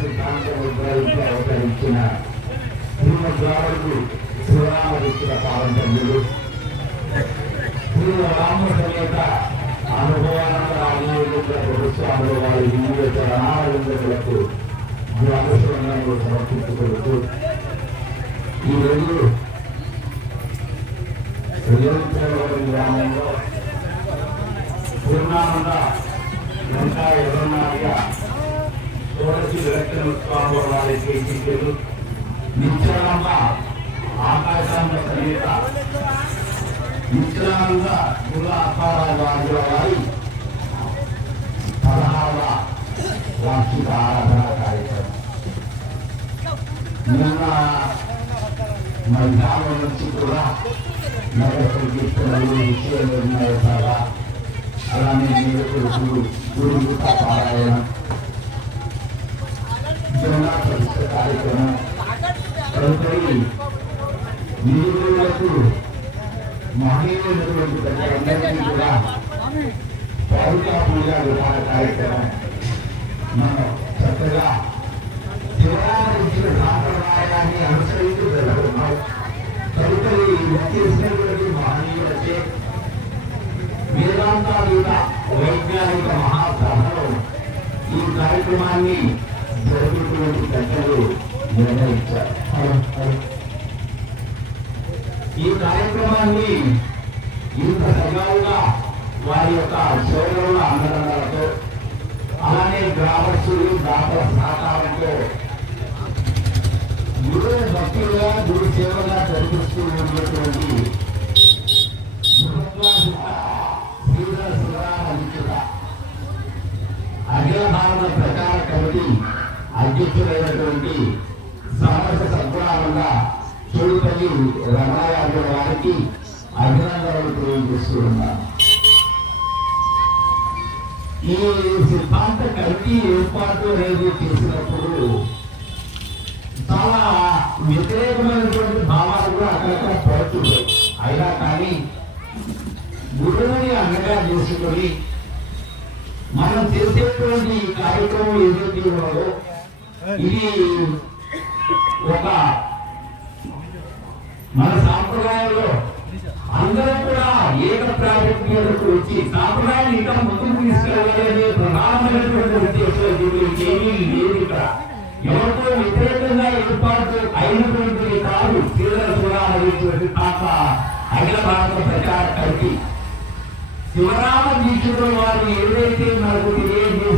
సిద్ధాంతం ఉద్భవించి అవతరించిన శ్రీమద్వారుడు శివరామకృష్ణ పారంపర్యులు శ్రీరామ సమేత అనుభవానంద రాజేంద్ర ప్రభుత్వాలు వారి వివిధ చరణాలకు గ్రామస్వంగా సమర్పించుకుంటూ ఈరోజు గ్రామంలో పూర్ణానంద ఇంకా ఎవరున్నారుగా షోడశి విరక్తన ఉత్సవాల వారికి చిక్కులు నిత్యానంద ఆకాశాంత సమేత నిత్యానంద కుల అప్పారాజు వారి 16వ వార్షిక ఆరాధన కార్యక్రమం నిన్న మధ్యాహ్నం నుంచి కూడా నగర కీర్తనలు విషయ నిర్ణయ సభ అలానే గురు పారాయణ జిల్లా ప్రతిష్ట కార్యక్రమం తదుపరి నిరులకు మహనీయులైనటువంటి ప్రజలందరికీ కూడా పౌరుల పూజ విధాన కార్యక్రమం మనం చక్కగా శివరామకృష్ణ సాంప్రదాయాన్ని అనుసరిస్తూ జరుగుతున్నాం. తదుపరి చేసినటువంటి మహనీయులచే వేదాంతాతీత వైజ్ఞానిక మహాసభలో ఈ కార్యక్రమాన్ని జరుగుతున్నటువంటి పెద్దలు నిర్ణయించారు. ఈ కార్యక్రమాన్ని ఇంత సజావుగా వారి యొక్క సోదరుల ఆందోళనలతో అలానే గ్రామస్తులు దాతల సహకారంతో గురు భక్తులుగా గురు సేవగా జరిపిస్తూ ఉన్నటువంటి అఖిల భారత ప్రచార కమిటీ అధ్యక్షులైనటువంటి సమస్త సద్గుణానంద చెడుపల్లి రమణయ్య వారికి అభినందనలు తెలియజేస్తూ ఉన్నారు. ఈ సిద్ధాంత కమిటీ ఏర్పాటు అనేది చేసినప్పుడు చాలా వ్యతిరేకమైనటువంటి భావాలు కూడా అక్కడక్కడ పడుతున్నాయి. అయినా కానీ గురువుని అండగా చేసుకొని మనం చేసేటువంటి ఈ కార్యక్రమం ఏదైతే ఉన్నదో ఇది ఒక మన సాంప్రదాయంలో అందరూ కూడా ఏక ప్రాజెక్టులకు వచ్చి సాంప్రదాయాన్ని ఇంకా ముందుకు తీసుకెళ్ళాలనే ప్రధానమైనటువంటి ఉద్దేశం ఏమీ లేదు. ఇక్కడ ఎవరితో వ్యతిరేకంగా ఏర్పాటు అయినటువంటి కాదు శ్రీధర కాక అఖిల భారత ప్రచార కమిటీ శివరామ దీక్షుడు వారు ఏదైతే మనకు